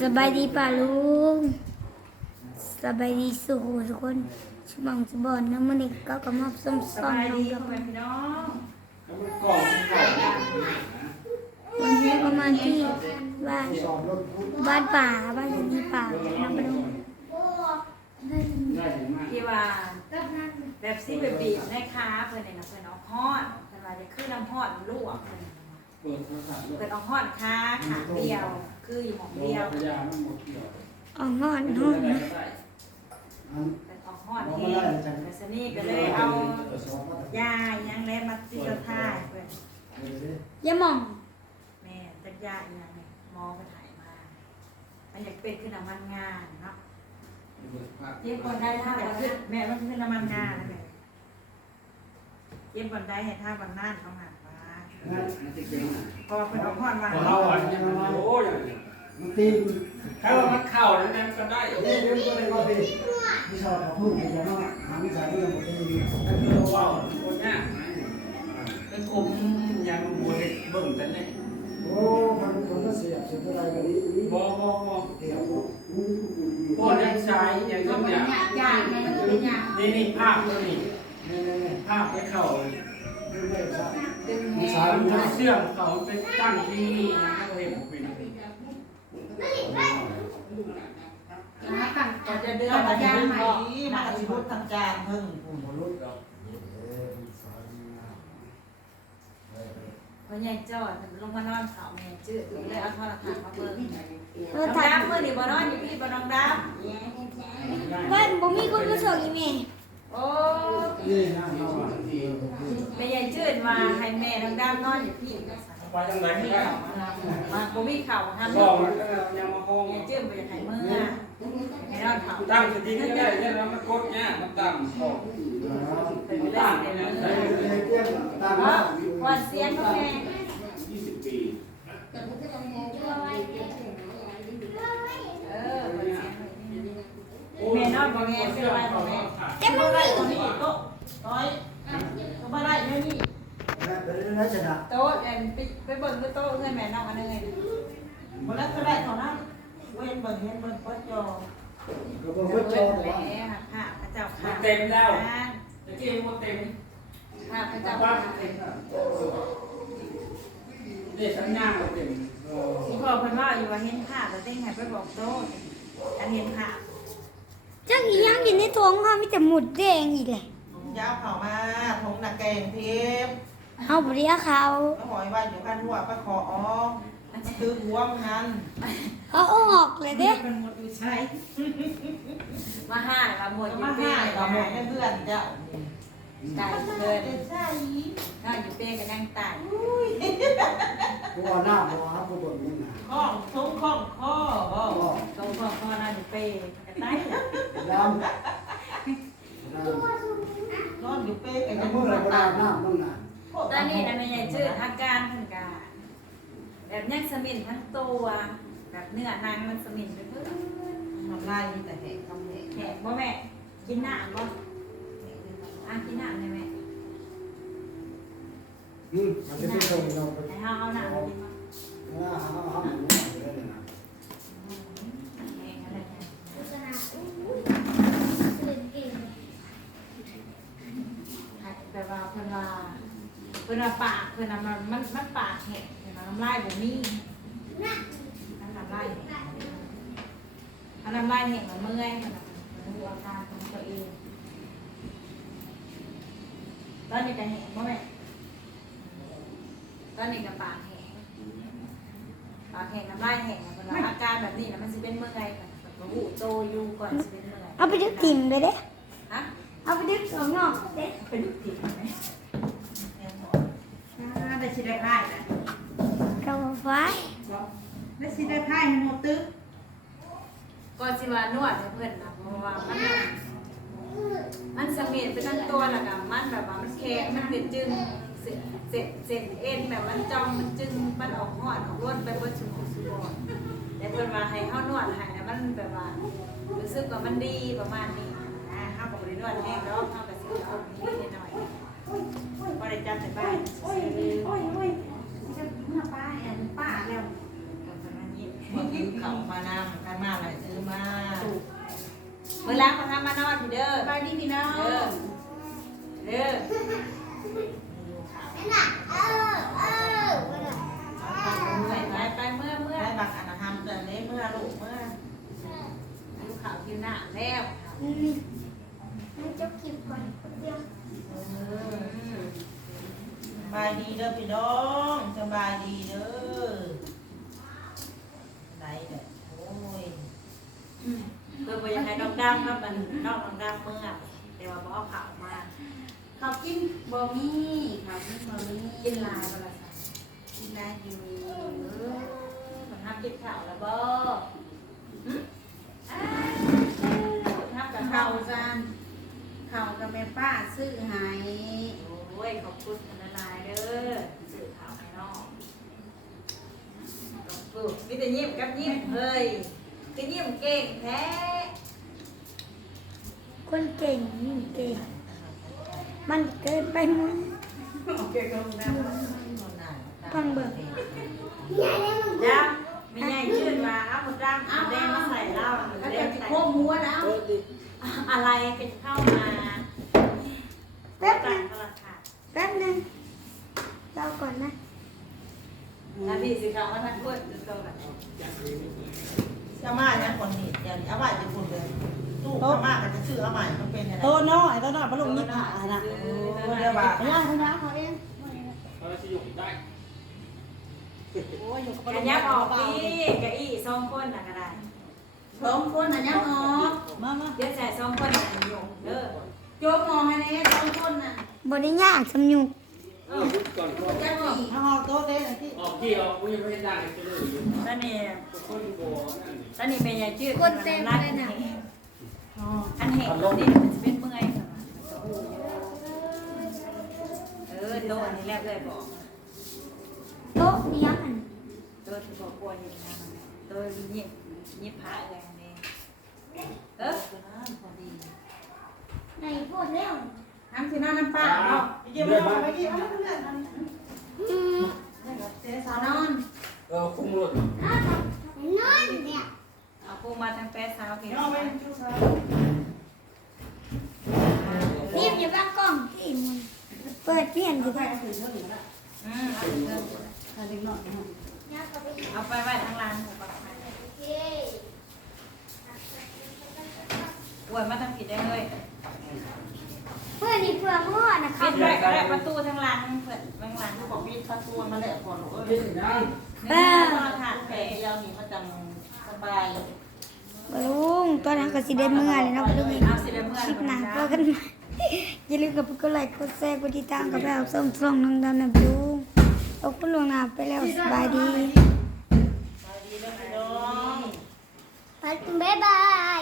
สบายดีป่าลุงสบายดีสุขทุกคนสมองสบอนน้ำมันเด็กก็กระมอบส้มสซ้อมบายน้อดีงกับพ่อแม่พี่น้องวันนี้ประมาณที่บ้านบ้านป่าบ้านที่ป่าน้ำมันที่ว่าแบบซี่แบบบีบแม่ค้าเพิ่อนเนี่ยนะเพิ่อนเอาฮอดเพิ่อนว่าจะคือน้ำฮอดลวกเพิ่อนเพิ่นเอาฮอดค้าขาเดียว คืออยู่หม่องเดียวเพิ่นอ่องงอนห้องนะเอาฮอดเองแต่สนี่ก็เลยเอายาอิหยังแล้วมาติดท้ายเพิ่นอย่ามองแม่จักยาอีหยังเนี่ยหมอเพิ่นให้มามันอยากเป็นคือน้ำมันงานเนาะเย็บก่อนได้ท่าแบบคือแม่มันคือน้ำมันงานนะแม่เย็บก่อนได้ให้ท่าบางน่านเขาหักมา พอเป็นเอาพอดมาเราอะโอ้ยมันตีถ้าว่ามันเข้าแล้วนั้นก็ได้เอ๊ะเรื่องตัวไหนก็เป็นที่ชอบพูดอย่างนั้นหาไม่ใช่เรื่องหมดเลยคือว่าเบาคนนี้เป็นกลุ่มยังบวชเบิ่งกันเลยโอ้พันคนก็เสียบเสียบอะไรกันนี้บ่บ่บ่เดี๋ยวพวกนักชายอย่างนี้เนี่ยยางนี่นี่ภาพตัวนี้ภาพไปเข้าดูไม่ใช่ ดึงมีแหสายมันมันจะได้เสื่อมเขาไปตั้งที่นี่นะเขาเห็นเป็นนะตั้งก็จะเดือนละยางใหม่มาสิพุทธังจานเพิ่งผมบรรลุแล้วพอใหญ่จอดลงมานอนเขาแม่จืดเลยเอาโทรศัพท์มาเบิ่งเอน้อองถ่ายดำเมื่อนี่บ่นอนอยู่พี่บ่น้องดบ้านบ่มีคนมาส่งอีเมลำ โอ้นี่นะเราอะแม่ใหญ่จืดมาให้แม่น้องดำนนอนอยู่พี่ไปทางไหนมีได้เข่ามามาบ่มีเข่าห้ามก็นอนมันก็ยังมาห้องใหญ่จืดบ่อยากให้เมื่อให้นอนเข่าตั้งสตินี่ได้เนี่ยแล้วมันกดเนี่ยมันตั้งออกเป็นเล่ตั้งนเนเนี่ยเล่ใช้นเตี้ยตามเพราะว่าเสียงของแม่ ยี่สิบปี เออเสียงแม่นอนบ่แม่เป็นไรบ่แม่ แต่มันได้ตัวนี้โต๊ะน้อยก็บ่ได้ไม่มี แล้วเป็นเรื่องจะดับ โต๊ะแอนไปไปเบิ่งที่ โต๊ะเพื่อนแม่น้องอันนึงไงบ่ได้ก็ได้เท่านั้นเว้นเบิ่งเห็นเบิ่งปดจอก็บอกเบิ่ว่างจอแหว่าละหักผ้าพระเจ้ามัค่ะนเต็มแล้ว ตะกี้มันเต็มผ้าพระเจ้าบ้าค่ะนเต็มเด็กทั้งย่างก็เต็มที่พ่อเพิ่นว่าอยู่ว่าเห็นผ้าแต่เต้งให้ไปบอกโต๊ะอันเห็นผ้าจักอีหยังอยู่ในท้องค่ะมีแต่หมุดแดงอีกเลยยาวเข้ามาทงนักแกงเทป เฮาบ่ได้เอาเขาก็หอยว่าอยู่กันหัวไปขอออกคือหัวมันนั้นเขาเอาออกเลยเด้มันหมดอยู่ใช้มาห้ามาหมดอยู่มาเป้หายกัก็บหหมมดดเพื่อนเจ้าตายเกินเป็นใช่นอนอยู่เป้กันยังตายกูเอาหน้าบอกครับกูบ่นมึงนะข้องทงข้องข้อบ่ก็ตรงพ่อพ่อนอนอยู่เป้กันตายดำนอนอยู่เป๊กไอ้กันพวกเราก็ได้หน้ามึงน่ะ ตอนนี้นะแม่ใหญ่ชื่ออาการเพิ่นกาแบบยังสมินทั้งตัวแบบเนื้อนางมันสมินไปเพิ่นทำลายมีแต่แหกทำแหกแหกบ่แม่กินน้ำบ่อะกินน้ำได้ไหมอืมมันจะเป็นคนเราไปให้เฮาเอาน้ำมากินบ่หน้าหาหาหมูได้เลยนะ แห้งอะไรเนี่ยแบบว่าเพิ่นว่า เพิ่นว่าปากเพิ่นน่ะมันมันมันปากแหกเพิ่นว่าน้ำลายบ่มีมันน้ำลายแหกอันน้ำลายแหกมันเมื่อยเพิ่นน่ะมันรู้อาการของตัวเองตอนนี้ก็แหงบ่แม่ตอนนี้ก็ปากแหงปากแหงน้ำลายแหงเวลาอาการแบบนี้นะมันสิเป็นเมื่อยค่ะแบบว่าหูโตอยู่ก่อนสิเป็นเมื่อยเอาไปดึกถิ่มไปเด้ฮะเอาไปดึกสองนอกเด้ไปดูผิดไห มได้ชิได้พ่ายนะกาไฟได้ชิได้พ่ายให้หมดตึ๊กก่อนสิว่านวดให้เพิ่นนะเพราะว่ามันน่ะมันสมีดไปทั้งตัวแล้วก็มันแบบว่ามันแข็งมันเป็นจึงเส้นเส้นเส้นเอ็นแบบมันจองมันจึงมันออกหอดออกร่นไปบนสมองสุบอนแต่เพิ่นว่าให้เฮานวดให้นะมันแบบว่ารู้สึกว่ามันดีประมาณนี้นะห้าปกตินวดแห้งแล้วห้ากับสิบคนนี้นิดหน่อย พอได้จำแต่บ้านโอ้ยโอ้ยโอ้ยจะเมื่อป้าเห็นป้าแล้วมาณนี้มากินข้าวมานำกันมาอะไรซื้อมาเมื่อล้างมาทำมานอนพี่เด้อไปดีพี่น้องเด้อเด้อไปไปไปเมื่อเมื่อได้บักอนาหัมเดือนนี้เมื่อลูกเมื่อดูข่าวคิวหน้าแล้วมมันจะกินก่อนคนเดียว สบายดีเด้อพี่น้องสบายดีเด้อไหนเด้อโอ้ย เพื่อไปยังไงน้อง ดำครับมันน้องน้องดำเมื่อแต่ว่าบ่เอาขาวมาเขากินบะหมี่เขากินบะหมี่กินลายบ่ละสักินได้อยู่เออมันห้ามกินข่าวแล้วบ่ห้ามกับเขาข่าวจานเขาวกับแม่ป้าซื้อให้โอ้ยขอบคุณคุณนายเด้อสื่อข่าวให้น้องขอบคุณมีแต่ยิ้มกับยิ้มเฮ้ยคือยิ้มเก่งแท้ คนเก่งนี่เก่ง มันเกินไปมั้งฟังเบิ่งดำมีใหญ่ชื่นมาเอาหมดดำเอาแดงมาใส่เหล้าหรือเขาแดจะงติดใส่โค้งหัวแล้วอะไรเป็นเข้ามาแป๊บต่านึงงก็ราคาแป๊บนึงเราก่อนนะแล้วพี่สิเขามาทั้งคนจะโตแบบจะมาเนี่ยคนนี้เดี๋ยวเอาใหม่จะคุณเลย ตู้เอามาก็จะชื่อเอาใหม่มันเป็นอะไรโตน้อยโตน้อยปลาลูกนี่ผ่าน่ะเดี๋ยวว่าพยาพยาเขาเองเขาจะอยู่ได้โอ้ยอยู่กับปลากัลูนกยับออกเบาพี่กะอี้สองคนน่ะก็ได้สองคนน่ะยังออกมามาเดี๋ยวใส่สองคนน่ะหยงเด้อโจ๊กมองให้แน่สองคนน่ะบริยากสำยุกเออก่อนก่อนจะสี่เอาหอกโตเต้นที่ออกที่ออกกูยังไม่ได้จะเลยอยู่ตอนนี้คนโบนั่นตอนนี้เป็นยายจืดคนเต็มนัดเลยนะ อันเห็นตอนนี้มันจะเป็นเมื่อยค่ะเออโตอันนี้แรกเลยบอกโต๊ะเนี้ยอันโตที่บอกกลัวอยู่นะโตยิบยิบผ้าอะไรนี่เออพอดีไหนพูดแล้วทำสิน้าน้ำป้าเนาะเดี๋ยวมาไปกินเอาเพื่อนเสียสาวนอนเออคุ้มรถนอนเนี่ย เอาปูมาทางแป๊ะสาวกินเอาไปชูซารีบอย่าบ้างกล้องที่มันเปิดเปลี่ยนสิค่ะอืมเอาเงินถ้าเด็กน้อยนะเอาไปไว้ทางร้านหมูปลาไข่อวยมาทางผิดได้เลยเพื่อนนี่เพื่อพ่อนะครัปิบดไว้ก็ได้ประตูทางร้านเปิดทางร้านเขาบอกพี่ประตูมาแล้วก่อนเออยี่สิบยังเออทานแผไปลเดียวนี่มันจังสบายบ ลุงตอนนั้นก็สิได้เมื่อเลยนะลุงเองคลิปหนางก็กันมาอย่าลืมกับกดไลค์กดแชร์กดติดตามกับเราส่งส่งน้องดำนะลุงเอาคุณลุงนาไปแล้วสบายดีบายบาย